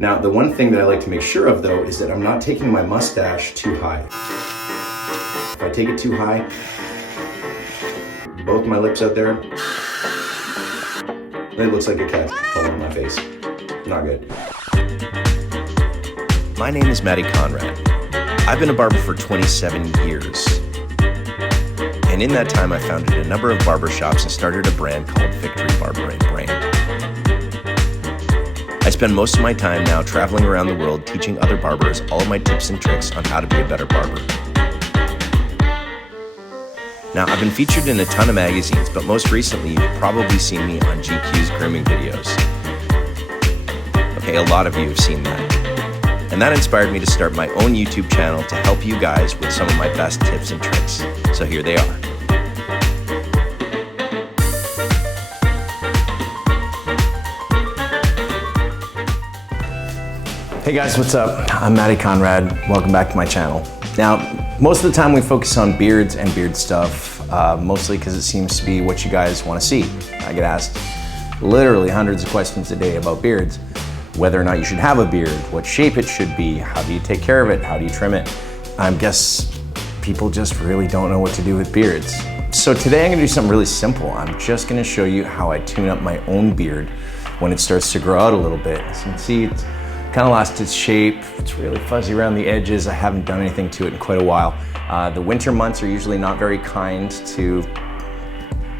Now, the one thing that I like to make sure of though is that I'm not taking my mustache too high. If I take it too high, both my lips out there, it looks like a cat falling on my face. Not good. My name is Matty Conrad. I've been a barber for 27 years. And in that time, I founded a number of barbershops and started a brand called Victory Barber Brand. I spend most of my time now traveling around the world teaching other barbers all of my tips and tricks on how to be a better barber. Now, I've been featured in a ton of magazines, but most recently, you've probably seen me on GQ's grooming videos. Okay, a lot of you have seen that. And that inspired me to start my own YouTube channel to help you guys with some of my best tips and tricks. So here they are. Hey guys, what's up? I'm Matty Conrad. Welcome back to my channel. Now, most of the time we focus on beards and beard stuff, mostly because it seems to be what you guys want to see. I get asked literally hundreds of questions a day about beards. Whether or not you should have a beard, what shape it should be, how do you take care of it, how do you trim it. I guess people just really don't know what to do with beards. So today I'm gonna do something really simple. I'm just gonna show you how I tune up my own beard when it starts to grow out a little bit. As you can see, it's kind of lost its shape. It's really fuzzy around the edges. I haven't done anything to it in quite a while. The winter months are usually not very kind to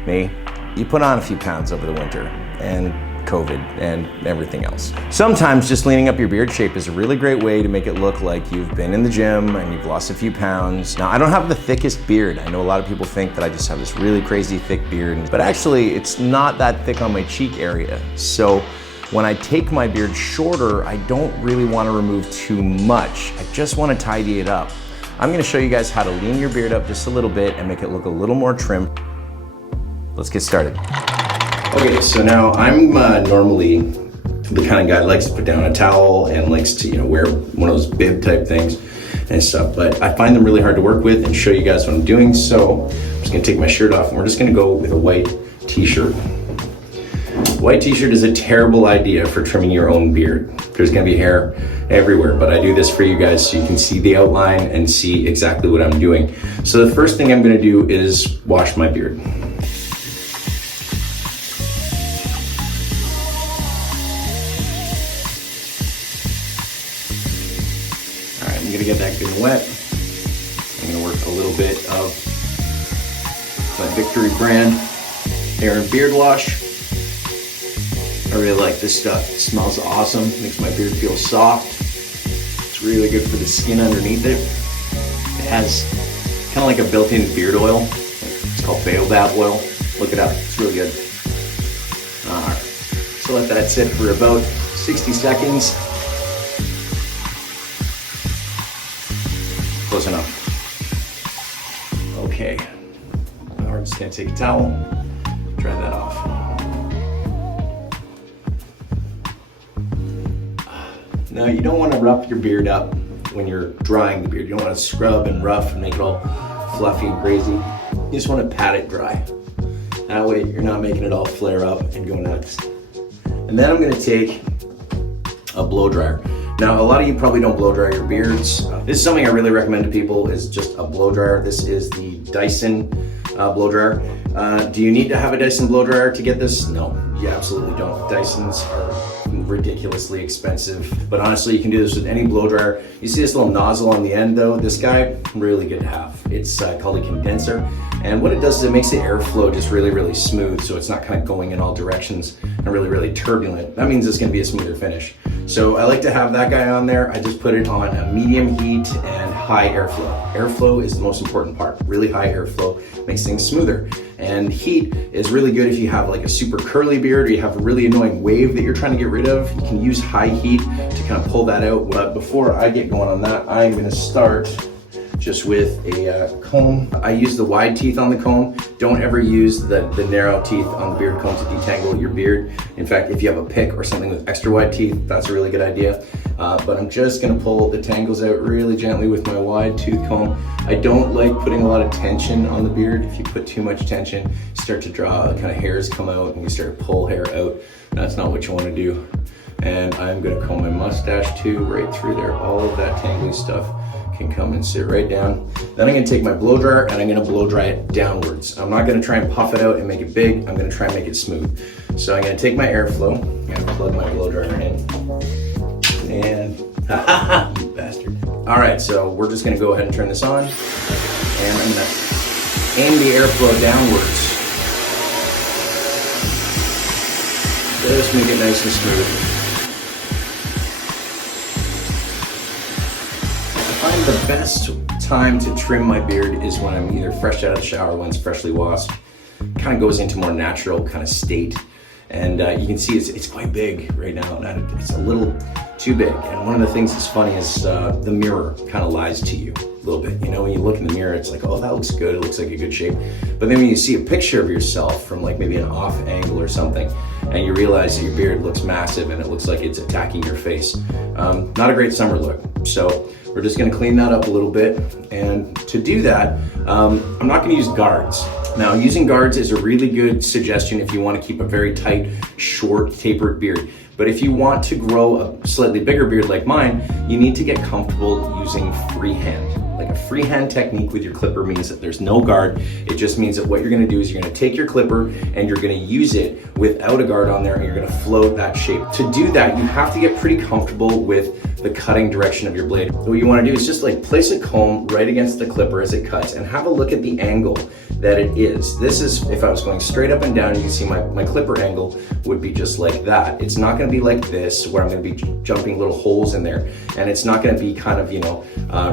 me. You put on a few pounds over the winter and COVID and everything else. Sometimes just leaning up your beard shape is a really great way to make it look like you've been in the gym and you've lost a few pounds. Now, I don't have the thickest beard. I know a lot of people think that I just have this really crazy thick beard, but actually it's not that thick on my cheek area. So when I take my beard shorter, I don't really want to remove too much. I just want to tidy it up. I'm going to show you guys how to lean your beard up just a little bit and make it look a little more trim. Let's get started. Okay, so now I'm normally the kind of guy that likes to put down a towel and likes to, wear one of those bib type things and stuff, but I find them really hard to work with and show you guys what I'm doing. So I'm just gonna take my shirt off and we're just gonna go with a white t-shirt. White t-shirt is a terrible idea for trimming your own beard. There's gonna be hair everywhere, but I do this for you guys so you can see the outline and see exactly what I'm doing. So the first thing I'm gonna do is wash my beard. I'm gonna get that good and wet. I'm gonna work a little bit of my Victory Brand hair and beard wash. I really like this stuff. It smells awesome, makes my beard feel soft. It's really good for the skin underneath it. It has kind of like a built-in beard oil. It's called baobab oil. Look it up, it's really good. All right, so let that sit for about 60 seconds. Close enough. Okay, now we're just gonna take a towel, dry that off. Now you don't want to rough your beard up when you're drying the beard. You don't want to scrub and rough and make it all fluffy and crazy. You just want to pat it dry. That way you're not making it all flare up and go nuts. And then I'm gonna take a blow dryer. Now, a lot of you probably don't blow dry your beards. This is something I really recommend to people, is just a blow dryer. This is the Dyson blow dryer. Do you need to have a Dyson blow dryer to get this? No, you absolutely don't. Dysons are ridiculously expensive, but honestly, you can do this with any blow dryer. You see this little nozzle on the end though? This guy, really good to have. It's called a condenser, and what it does is it makes the airflow just really, really smooth, so it's not kind of going in all directions and really, really turbulent. That means it's gonna be a smoother finish. So I like to have that guy on there. I just put it on a medium heat and high airflow. Airflow is the most important part. Really high airflow makes things smoother. And heat is really good if you have like a super curly beard or you have a really annoying wave that you're trying to get rid of. You can use high heat to kind of pull that out. But before I get going on that, I'm gonna start just with a comb. I use the wide teeth on the comb. Don't ever use the narrow teeth on the beard comb to detangle your beard. In fact, if you have a pick or something with extra wide teeth, that's a really good idea. But I'm just gonna pull the tangles out really gently with my wide tooth comb. I don't like putting a lot of tension on the beard. If you put too much tension, you start to draw, kind of hairs come out and you start to pull hair out. That's not what you wanna do. And I'm gonna comb my mustache too, right through there. All of that tangly stuff can come and sit right down. Then I'm gonna take my blow dryer and I'm gonna blow dry it downwards. I'm not gonna try and puff it out and make it big. I'm gonna try and make it smooth. So I'm gonna take my airflow, I'm gonna plug my blow dryer in, and you bastard. All right, so we're just gonna go ahead and turn this on, and I'm gonna aim the airflow downwards. Just make it nice and smooth. I find the best time to trim my beard is when I'm either fresh out of the shower, when it's freshly washed. Kind of goes into more natural kind of state. And you can see it's quite big right now. It's a little too big. And one of the things that's funny is the mirror kind of lies to you a little bit. You know, when you look in the mirror, it's like, oh, that looks good. It looks like a good shape. But then when you see a picture of yourself from like maybe an off angle or something, and you realize that your beard looks massive and it looks like it's attacking your face. Not a great summer look. So we're just gonna clean that up a little bit. And to do that, I'm not gonna use guards. Now, using guards is a really good suggestion if you want to keep a very tight, short, tapered beard. But if you want to grow a slightly bigger beard like mine, you need to get comfortable using freehand. Like a freehand technique with your clipper means that there's no guard. It just means that what you're gonna do is you're gonna take your clipper and you're gonna use it without a guard on there, and you're gonna float that shape. To do that, you have to get pretty comfortable with the cutting direction of your blade. What you wanna do is just like place a comb right against the clipper as it cuts and have a look at the angle that it is. This is, if I was going straight up and down, you can see my clipper angle would be just like that. It's not gonna be like this, where I'm gonna be jumping little holes in there. And it's not gonna be kind of, you know,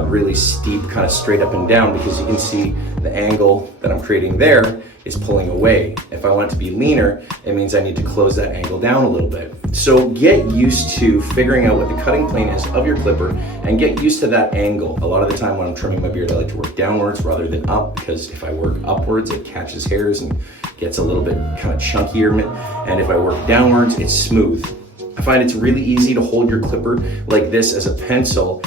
really steep, kind of straight up and down, because you can see the angle that I'm creating there is pulling away. If I want it to be leaner, it means I need to close that angle down a little bit. So get used to figuring out what the cutting plane is of your clipper and get used to that angle. A lot of the time when I'm trimming my beard, I like to work downwards rather than up, because if I work upwards, it catches hairs and gets a little bit kind of chunkier. And if I work downwards, it's smooth. I find it's really easy to hold your clipper like this as a pencil.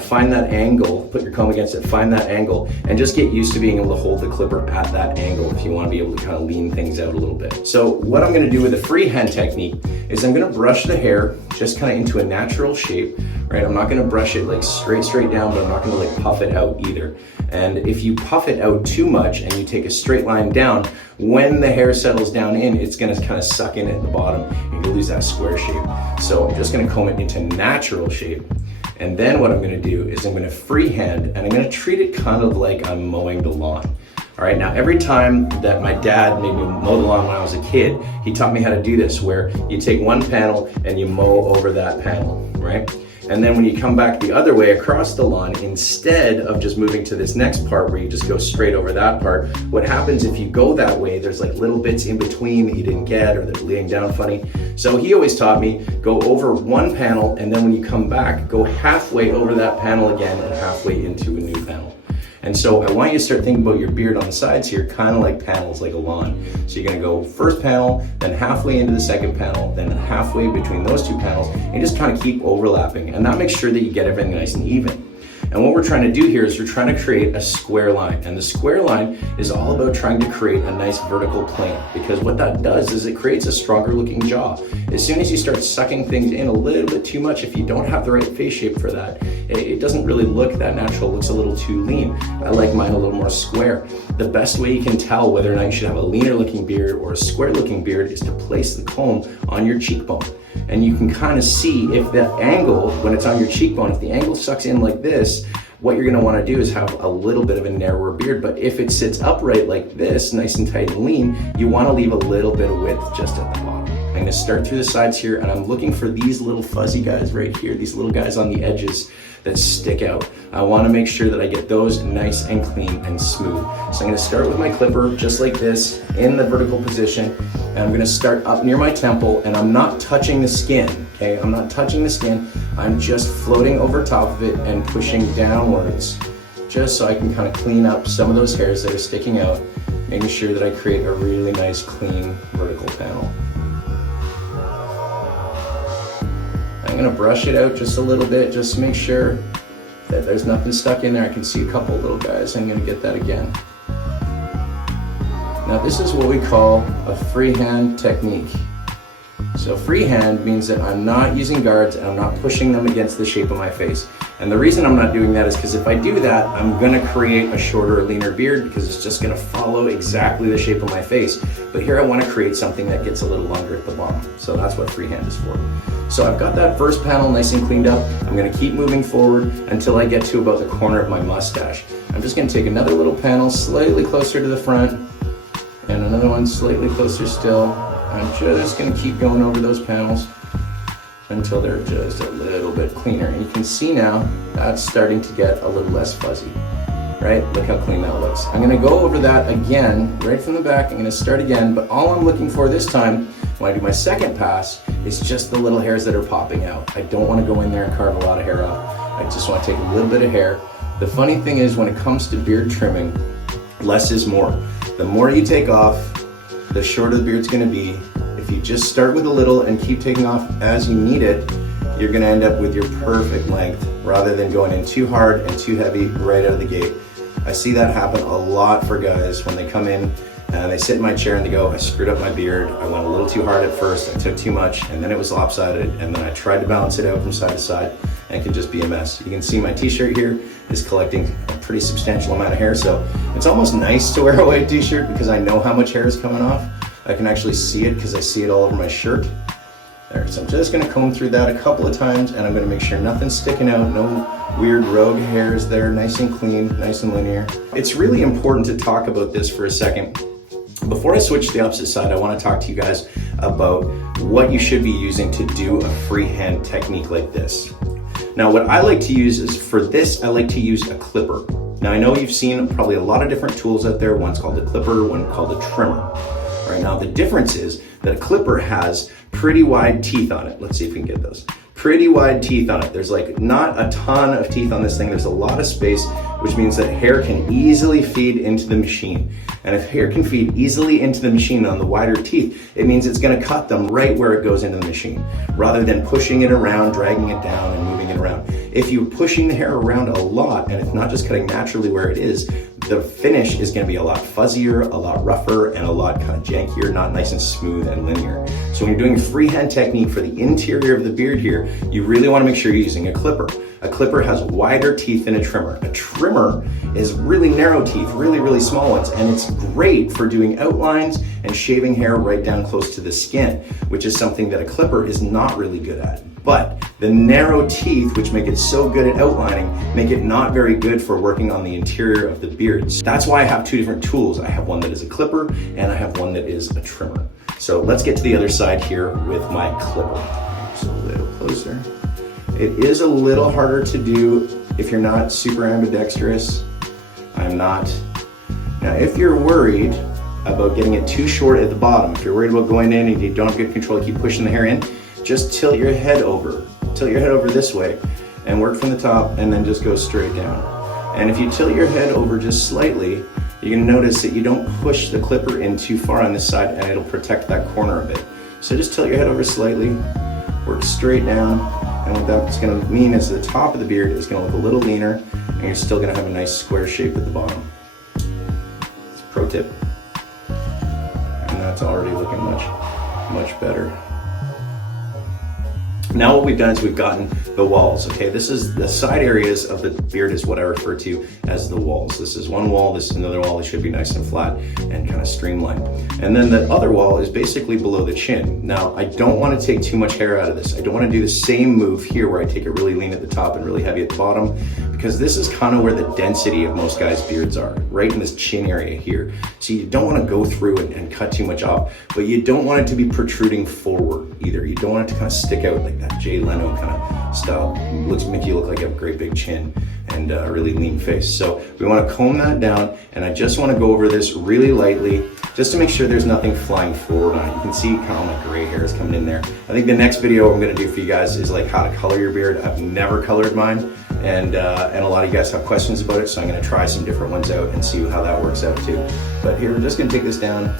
Find that angle, put your comb against it, find that angle, and just get used to being able to hold the clipper at that angle if you want to be able to kind of lean things out a little bit. So what I'm going to do with the freehand technique is I'm going to brush the hair just kind of into a natural shape, right? I'm not going to brush it like straight down, but I'm not going to like puff it out either. And if you puff it out too much and you take a straight line down, when the hair settles down in, it's gonna kind of suck in at the bottom and you lose that square shape. So I'm just gonna comb it into natural shape. And then what I'm gonna do is I'm gonna freehand, and I'm gonna treat it kind of like I'm mowing the lawn. All right, now every time that my dad made me mow the lawn when I was a kid, he taught me how to do this, where you take one panel and you mow over that panel, right? And then when you come back the other way across the lawn, instead of just moving to this next part where you just go straight over that part, what happens if you go that way, there's like little bits in between that you didn't get, or they're laying down funny. So he always taught me, go over one panel, and then when you come back, go halfway over that panel again and halfway into a new panel. And so I want you to start thinking about your beard on the sides here, kind of like panels, like a lawn. So you're gonna go first panel, then halfway into the second panel, then halfway between those two panels, and just kind of keep overlapping. And that makes sure that you get everything nice and even. And what we're trying to do here is we're trying to create a square line. And the square line is all about trying to create a nice vertical plane, because what that does is it creates a stronger looking jaw. As soon as you start sucking things in a little bit too much, if you don't have the right face shape for that, it doesn't really look that natural. It looks a little too lean. I like mine a little more square. The best way you can tell whether or not you should have a leaner looking beard or a square looking beard is to place the comb on your cheekbone. And you can kind of see if that angle, when it's on your cheekbone, if the angle sucks in like this, what you're gonna wanna do is have a little bit of a narrower beard. But if it sits upright like this, nice and tight and lean, you wanna leave a little bit of width just at the bottom. I'm gonna start through the sides here, and I'm looking for these little fuzzy guys right here, these little guys on the edges that stick out. I wanna make sure that I get those nice and clean and smooth. So I'm gonna start with my clipper just like this in the vertical position, and I'm gonna start up near my temple, and I'm not touching the skin, okay? I'm not touching the skin. I'm just floating over top of it and pushing downwards, just so I can kind of clean up some of those hairs that are sticking out, making sure that I create a really nice, clean vertical panel. I'm gonna brush it out just a little bit, just to make sure that there's nothing stuck in there. I can see a couple little guys. I'm gonna get that again. Now this is what we call a freehand technique. So freehand means that I'm not using guards and I'm not pushing them against the shape of my face. And the reason I'm not doing that is because if I do that, I'm gonna create a shorter, leaner beard because it's just gonna follow exactly the shape of my face. But here I wanna create something that gets a little longer at the bottom. So that's what freehand is for. So I've got that first panel nice and cleaned up. I'm gonna keep moving forward until I get to about the corner of my mustache. I'm just gonna take another little panel slightly closer to the front and another one slightly closer still. I'm just gonna keep going over those panels until they're just a little bit cleaner. And you can see now that's starting to get a little less fuzzy, right? Look how clean that looks. I'm gonna go over that again, right from the back. I'm gonna start again, but all I'm looking for this time when I do my second pass is just the little hairs that are popping out. I don't wanna go in there and carve a lot of hair off. I just wanna take a little bit of hair. The funny thing is when it comes to beard trimming, less is more. The more you take off, the shorter the beard's gonna be. If you just start with a little and keep taking off as you need it, you're gonna end up with your perfect length rather than going in too hard and too heavy right out of the gate. I see that happen a lot for guys when they come in and they sit in my chair and they go, I screwed up my beard. I went a little too hard at first, I took too much, and then it was lopsided, and then I tried to balance it out from side to side, and it can just be a mess. You can see my t-shirt here is collecting a pretty substantial amount of hair, so it's almost nice to wear a white t-shirt because I know how much hair is coming off. I can actually see it because I see it all over my shirt. There, so I'm just gonna comb through that a couple of times and I'm gonna make sure nothing's sticking out, no weird rogue hairs there, nice and clean, nice and linear. It's really important to talk about this for a second. Before I switch to the opposite side, I wanna talk to you guys about what you should be using to do a freehand technique like this. Now, what I like to use is, for this, I like to use a clipper. Now, I know you've seen probably a lot of different tools out there. One's called a clipper, one called a trimmer. Right now, the difference is that a clipper has pretty wide teeth on it. Let's see if we can get those. Pretty wide teeth on it. There's like not a ton of teeth on this thing. There's a lot of space, which means that hair can easily feed into the machine. And if hair can feed easily into the machine on the wider teeth, it means it's gonna cut them right where it goes into the machine, rather than pushing it around, dragging it down, and moving it around. If you're pushing the hair around a lot, and it's not just cutting naturally where it is, the finish is gonna be a lot fuzzier, a lot rougher, and a lot kind of jankier, not nice and smooth and linear. So when you're doing a freehand technique for the interior of the beard here, you really wanna make sure you're using a clipper. A clipper has wider teeth than a trimmer. A trimmer is really narrow teeth, really, really small ones, and it's great for doing outlines and shaving hair right down close to the skin, which is something that a clipper is not really good at. But the narrow teeth, which make it so good at outlining, make it not very good for working on the interior of the beards. That's why I have two different tools. I have one that is a clipper, and I have one that is a trimmer. So let's get to the other side here with my clipper. Just a little closer. It is a little harder to do if you're not super ambidextrous. I'm not. Now, if you're worried about getting it too short at the bottom, if you're worried about going in and you don't have good control, keep pushing the hair in, just tilt your head over. Tilt your head over this way and work from the top and then just go straight down. And if you tilt your head over just slightly, you're gonna notice that you don't push the clipper in too far on this side and it'll protect that corner a bit. So just tilt your head over slightly, work straight down, and what that's gonna mean is the top of the beard is gonna look a little leaner and you're still gonna have a nice square shape at the bottom. It's a pro tip. And that's already looking much better. Now what we've done is we've gotten the walls, okay? This is the side areas of the beard is what I refer to as the walls. This is one wall, this is another wall. It should be nice and flat and kind of streamlined. And then the other wall is basically below the chin. Now, I don't want to take too much hair out of this. I don't want to do the same move here where I take it really lean at the top and really heavy at the bottom, because this is kind of where the density of most guys' beards are, right in this chin area here. So you don't want to go through it and cut too much off, but you don't want it to be protruding forward either. You don't want it to kind of stick out like that Jay Leno kind of style. Make you look like you have a great big chin and a really lean face. So we want to comb that down, and I just want to go over this really lightly just to make sure there's nothing flying forward on it. You can see kind of my gray hairs coming in there. I think the next video I'm going to do for you guys is like how to color your beard. I've never colored mine, and a lot of you guys have questions about it, so I'm going to try some different ones out and see how that works out too. But here, we're just going to take this down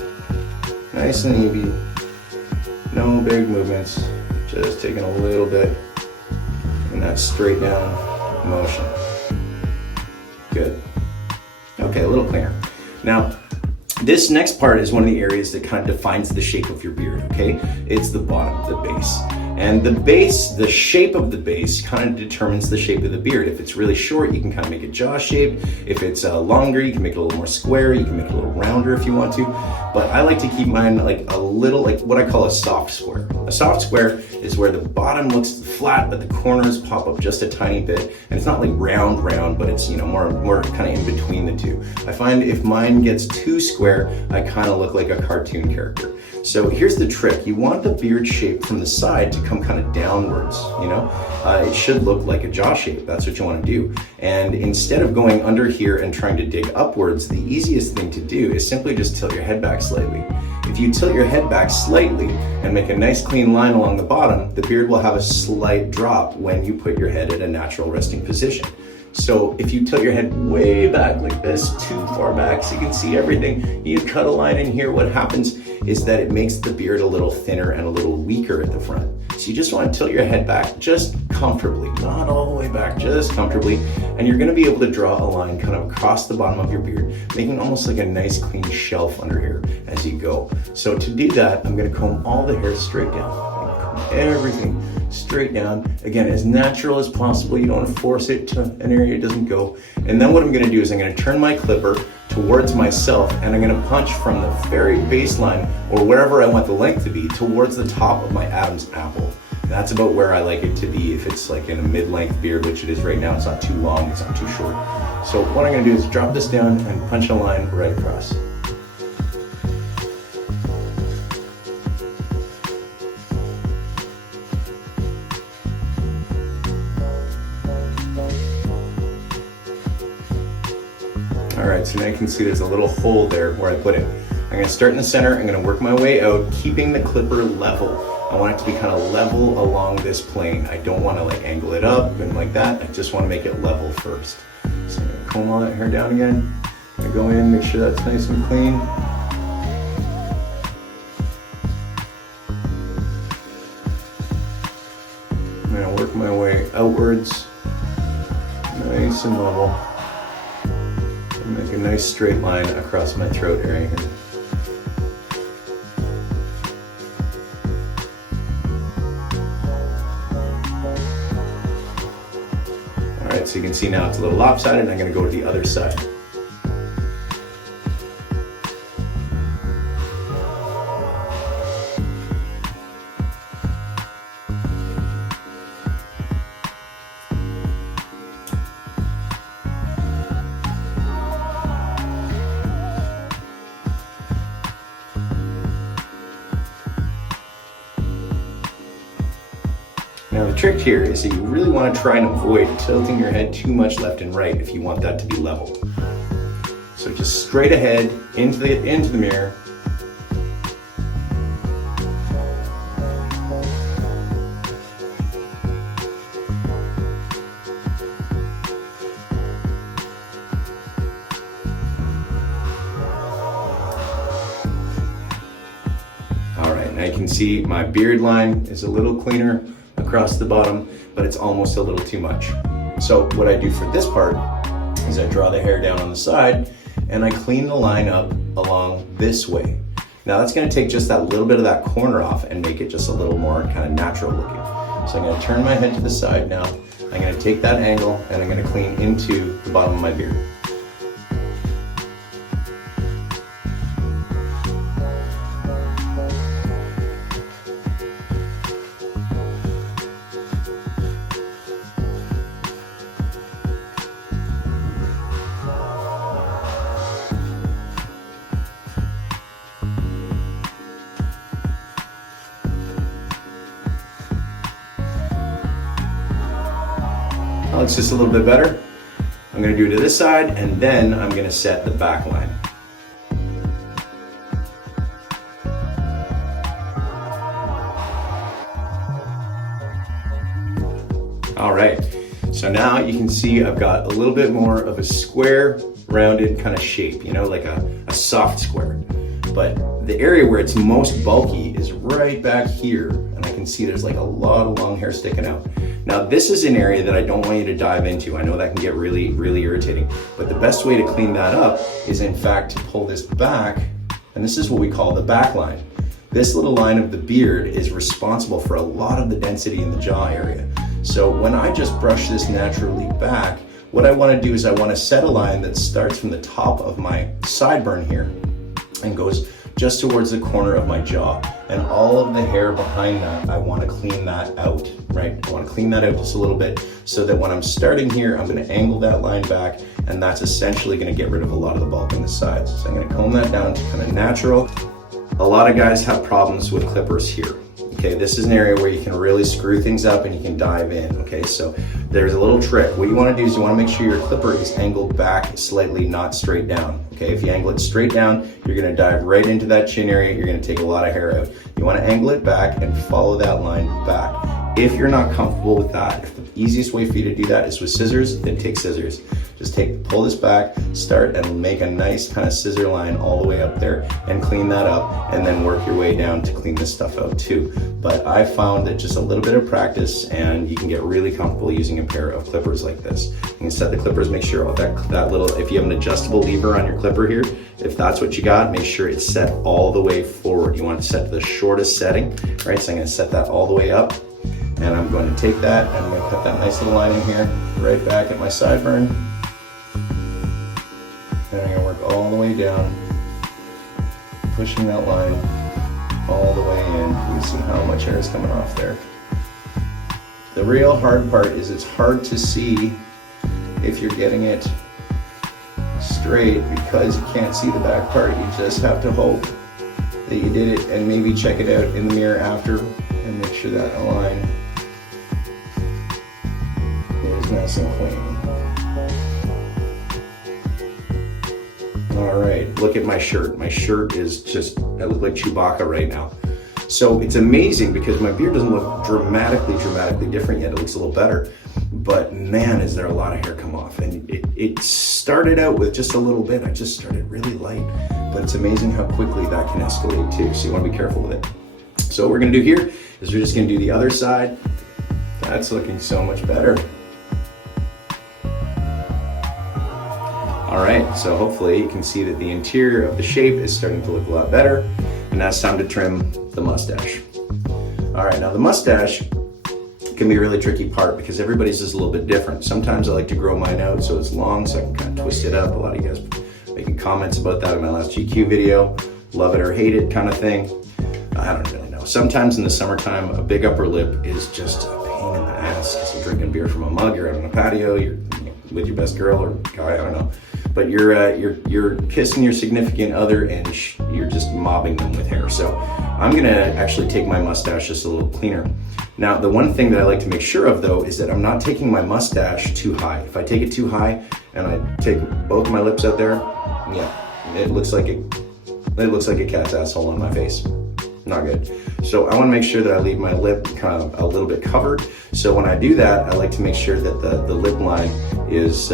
nice and easy. No big movements, just taking a little bit in that straight down motion. Good. Okay, a little cleaner. Now, This next part is one of the areas that kind of defines the shape of your beard, okay? It's the bottom, the base. And the base, the shape of the base kind of determines the shape of the beard. If it's really short, you can kind of make it jaw shape. If it's longer, you can make it a little more square. You can make it a little rounder if you want to. But I like to keep mine like a little, like what I call a soft square. A soft square is where the bottom looks flat, but the corners pop up just a tiny bit. And it's not like round, but it's, you know, more kind of in between the two. I find if mine gets too square, I kind of look like a cartoon character. So here's the trick. You want the beard shape from the side to come kind of downwards, you know? It should look like a jaw shape. That's what you want to do. And instead of going under here and trying to dig upwards, the easiest thing to do is simply just tilt your head back slightly. If you tilt your head back slightly and make a nice clean line along the bottom, the beard will have a slight drop when you put your head at a natural resting position. So if you tilt your head way back like this, too far back so you can see everything, you cut a line in here, what happens is that it makes the beard a little thinner and a little weaker at the front. So you just want to tilt your head back just comfortably, not all the way back, just comfortably. And you're going to be able to draw a line kind of across the bottom of your beard, making almost like a nice clean shelf under here as you go. So to do that, I'm going to comb all the hair straight down. Everything straight down, again, as natural as possible. You don't want to force it to an area it doesn't go. And then what I'm going to do is I'm going to turn my clipper towards myself, and I'm going to punch from the very baseline, or wherever I want the length to be, towards the top of my Adam's apple. And that's about where I like it to be. If it's like in a mid-length beard, which it is right now, it's not too long, it's not too short. So what I'm going to do is drop this down and punch a line right across. All right, so now you can see there's a little hole there where I put it. I'm gonna start in the center, I'm gonna work my way out, keeping the clipper level. I want it to be kind of level along this plane. I don't wanna like angle it up and like that. I just wanna make it level first. So I'm gonna comb all that hair down again. I'm gonna go in, make sure that's nice and clean. I'm gonna work my way outwards, nice and level. Make a nice straight line across my throat area here. All right, so you can see now it's a little lopsided, and I'm going to go to the other side. Now the trick here is that you really want to try and avoid tilting your head too much left and right if you want that to be level. So just straight ahead into the mirror. All right, now you can see my beard line is a little cleaner across the bottom, but it's almost a little too much. So what I do for this part is I draw the hair down on the side and I clean the line up along this way. Now that's going to take just that little bit of that corner off and make it just a little more kind of natural looking. So I'm going to turn my head to the side now. I'm going to take that angle and I'm going to clean into the bottom of my beard. That looks just a little bit better. I'm going to do it to this side, and then I'm going to set the back line. All right, so now you can see I've got a little bit more of a square, rounded kind of shape, you know, like a soft square. But the area where it's most bulky is right back here, and I can see there's like a lot of long hair sticking out. Now this is an area that I don't want you to dive into. I know that can get really, really irritating, but the best way to clean that up is in fact to pull this back, and this is what we call the back line. This little line of the beard is responsible for a lot of the density in the jaw area. So when I just brush this naturally back, what I want to do is I want to set a line that starts from the top of my sideburn here and goes just towards the corner of my jaw. And all of the hair behind that, I want to clean that out, right? I want to clean that out just a little bit so that when I'm starting here, I'm going to angle that line back, and that's essentially going to get rid of a lot of the bulk in the sides. So I'm going to comb that down to kind of natural. A lot of guys have problems with clippers here. Okay, this is an area where you can really screw things up and you can dive in. Okay, so there's a little trick. What you want to do is you want to make sure your clipper is angled back slightly, not straight down. Okay, if you angle it straight down, you're going to dive right into that chin area. You're going to take a lot of hair out. You want to angle it back and follow that line back. If you're not comfortable with that, if the easiest way for you to do that is with scissors, then take scissors. Just pull this back, start and make a nice kind of scissor line all the way up there and clean that up, and then work your way down to clean this stuff out too. But I found that just a little bit of practice and you can get really comfortable using a pair of clippers like this. You can set the clippers, make sure that little, if you have an adjustable lever on your clipper here, if that's what you got, make sure it's set all the way forward. You want to set the shortest setting, right? So I'm going to set that all the way up, and I'm going to take that and I'm going to cut that nice little line in here, right back at my sideburn. And I'm going to work all the way down, pushing that line all the way in. You can see how much hair is coming off there. The real hard part is it's hard to see if you're getting it straight because you can't see the back part. You just have to hope that you did it, and maybe check it out in the mirror after and make sure that line is nice and clean. All right, look at my shirt. My shirt is just, I look like Chewbacca right now. So it's amazing because my beard doesn't look dramatically different yet. It looks a little better, but man, is there a lot of hair come off. And it started out with just a little bit. I just started really light, but it's amazing how quickly that can escalate too. So you want to be careful with it. So what we're gonna do here is we're just gonna do the other side. That's looking so much better. All right, so hopefully you can see that the interior of the shape is starting to look a lot better. And now it's time to trim the mustache. All right, now the mustache can be a really tricky part because everybody's is a little bit different. Sometimes I like to grow mine out so it's long so I can kind of twist it up. A lot of you guys making comments about that in my last GQ video. Love it or hate it kind of thing. I don't really know. Sometimes in the summertime, a big upper lip is just a pain in the ass because you're drinking beer from a mug, you're out on a patio, you're with your best girl or guy, I don't know. But you're kissing your significant other and you're just mobbing them with hair. So I'm gonna actually take my mustache just a little cleaner. Now, the one thing that I like to make sure of though is that I'm not taking my mustache too high. If I take it too high and I take both my lips out there, yeah, it looks like a cat's asshole on my face. Not good. So I want to make sure that I leave my lip kind of a little bit covered. So when I do that, I like to make sure that the lip line is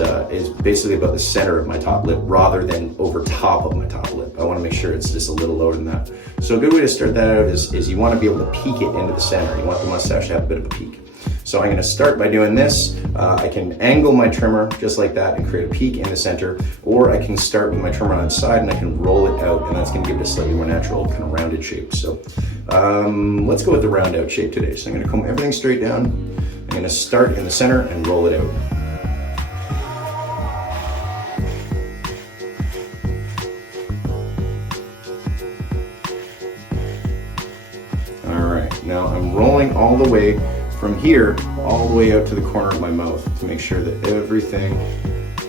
basically about the center of my top lip rather than over top of my top lip. I want to make sure it's just a little lower than that. So a good way to start that out is you want to be able to peek it into the center. You want the mustache to have a bit of a peak. So I'm going to start by doing this. I can angle my trimmer just like that and create a peak in the center, or I can start with my trimmer on the side and I can roll it out, and that's going to give it a slightly more natural kind of rounded shape. So let's go with the round out shape today. So I'm going to comb everything straight down. I'm going to start in the center and roll it out. All right, now I'm rolling all the way from here all the way out to the corner of my mouth to make sure that everything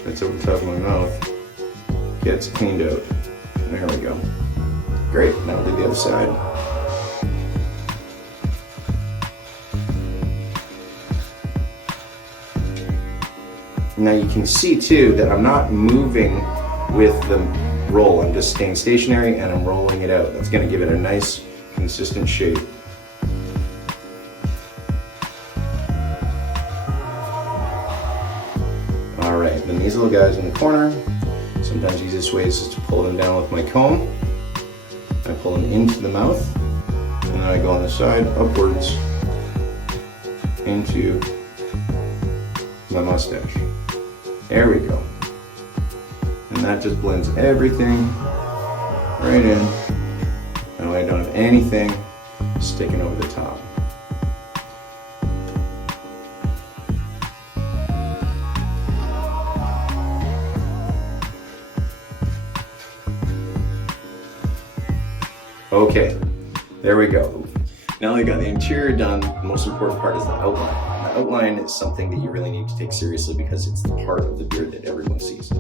that's over the top of my mouth gets cleaned out. There we go. Great, now we'll do the other side. Now you can see too that I'm not moving with the roll. I'm just staying stationary and I'm rolling it out. That's gonna give it a nice consistent shape. All right, then these little guys in the corner, sometimes the easiest way is just to pull them down with my comb. I pull them into the mouth, and then I go on the side upwards into my mustache. There we go. And that just blends everything right in. That way I don't have anything sticking over the top. Okay, there we go. Now that I got the interior done, the most important part is the outline. And the outline is something that you really need to take seriously because it's the part of the beard that everyone sees.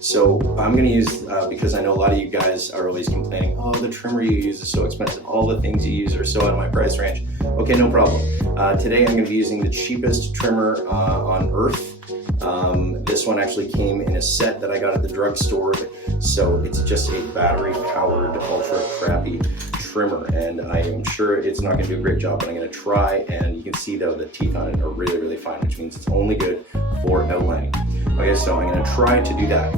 So I'm gonna use, because I know a lot of you guys are always complaining, oh, the trimmer you use is so expensive, all the things you use are so out of my price range. Okay, no problem. Today I'm gonna be using the cheapest trimmer on earth. This one actually came in a set that I got at the drugstore, so it's just a battery-powered, ultra-crappy trimmer, and I am sure it's not going to do a great job, but I'm going to try. And you can see though the teeth on it are really, really fine, which means it's only good for outlining. Okay, so I'm going to try to do that.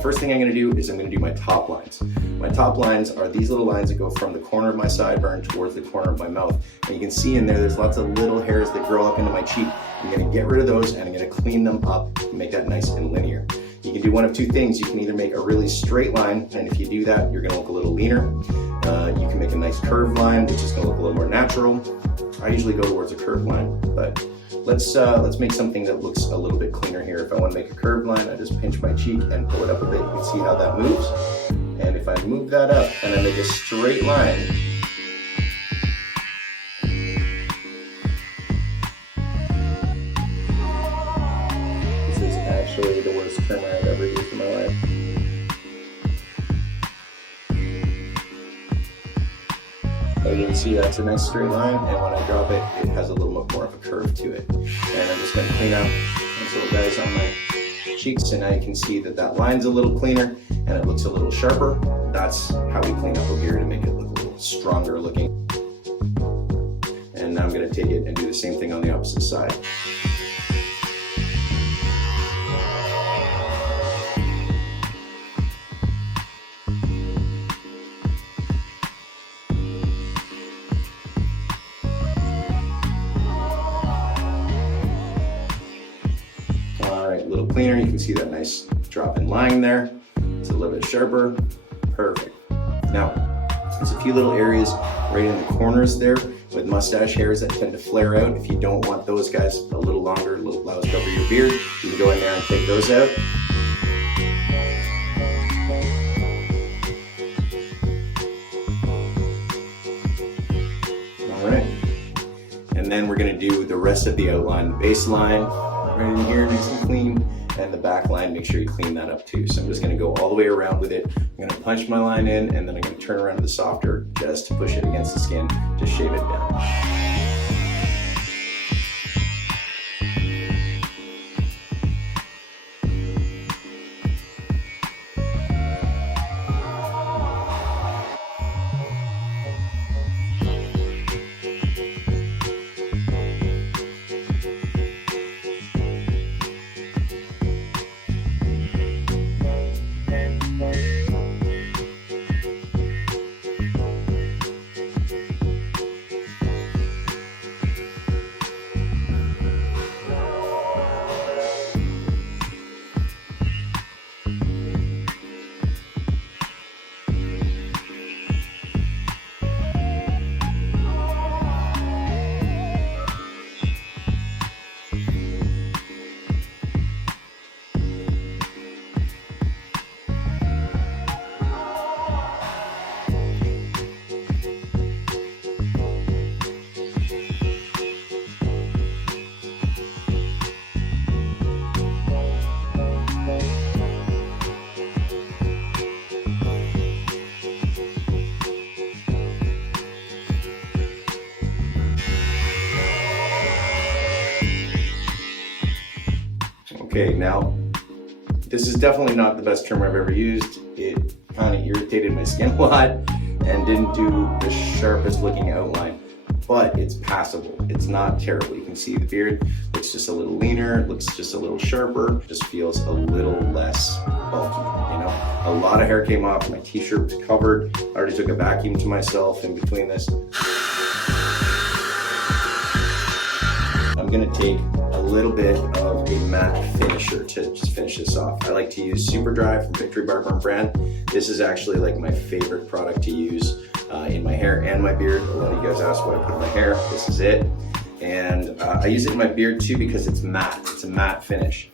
First thing I'm going to do is I'm going to do my top lines. My top lines are these little lines that go from the corner of my sideburn towards the corner of my mouth, and you can see in there's lots of little hairs that grow up into my cheek. I'm going to get rid of those and I'm going to clean them up to make that nice and linear. You can do one of two things. You can either make a really straight line, and if you do that, you're going to look a little leaner. You can make a nice curved line, which is going to look a little more natural. I usually go towards a curved line, but let's make something that looks a little bit cleaner here. If I want to make a curved line, I just pinch my cheek and pull it up a bit. You can see how that moves. And if I move that up and I make a straight line, this is actually the worst trimmer I've ever used in my life. As you can see, that's a nice straight line, and when I drop it, it has a little bit more of a curve to it. And I'm just going to clean out these little guys on my cheeks, and now you can see that that line's a little cleaner and it looks a little sharper. That's how we clean up a beard to make it look a little stronger looking. And now I'm going to take it and do the same thing on the opposite side. A little cleaner, you can see that nice drop in line there. It's a little bit sharper. Perfect. Now, there's a few little areas right in the corners there with mustache hairs that tend to flare out. If you don't want those guys a little longer, a little blouse cover your beard, you can go in there and take those out. All right. And then we're going to do the rest of the outline, the baseline. Right in here, nice and clean, and the back line, make sure you clean that up too. So I'm just going to go all the way around with it. I'm going to punch my line in, and then I'm going to turn around to the softer just to push it against the skin to shave it down. Okay, now this is definitely not the best trimmer I've ever used. It kind of irritated my skin a lot and didn't do the sharpest looking outline, but it's passable. It's not terrible. You can see the beard looks just a little leaner, looks just a little sharper, just feels a little less bulky, you know? A lot of hair came off, my t-shirt was covered. I already took a vacuum to myself in between this. I'm gonna take a little bit of a matte finisher to just finish this off. I like to use Super Dry from Victory Barber Brand. This is actually like my favorite product to use in my hair and my beard. A lot of you guys asked what I put in my hair. This is it. And I use it in my beard too because it's matte. It's a matte finish.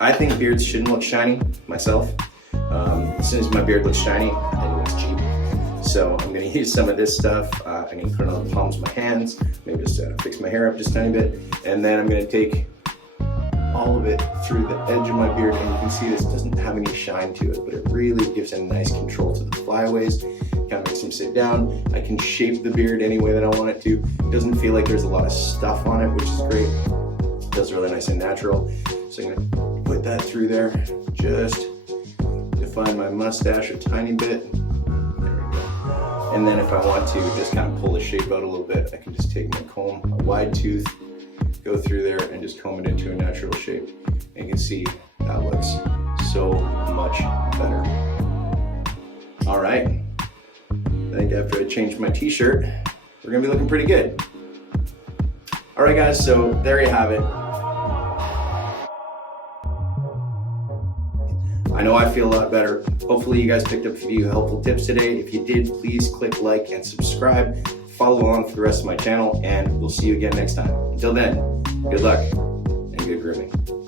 I think beards shouldn't look shiny myself. As soon as my beard looks shiny, I think it looks cheap. So I'm gonna use some of this stuff. I'm gonna put it on the palms of my hands, maybe just fix my hair up just a tiny bit. And then I'm gonna take all of it through the edge of my beard, and you can see this doesn't have any shine to it, but it really gives a nice control to the flyaways. Kind of makes them sit down. I can shape the beard any way that I want it to. It doesn't feel like there's a lot of stuff on it, which is great. It feels really nice and natural. So I'm gonna put that through there, just define my mustache a tiny bit. There we go. And then if I want to just kind of pull the shape out a little bit, I can just take my comb, a wide tooth, go through there and just comb it into a natural shape. And you can see that looks so much better. All right, I think after I change my t-shirt, we're gonna be looking pretty good. All right guys, so there you have it. I know I feel a lot better. Hopefully you guys picked up a few helpful tips today. If you did, please click like and subscribe. Follow along for the rest of my channel, and we'll see you again next time. Until then, good luck and good grooming.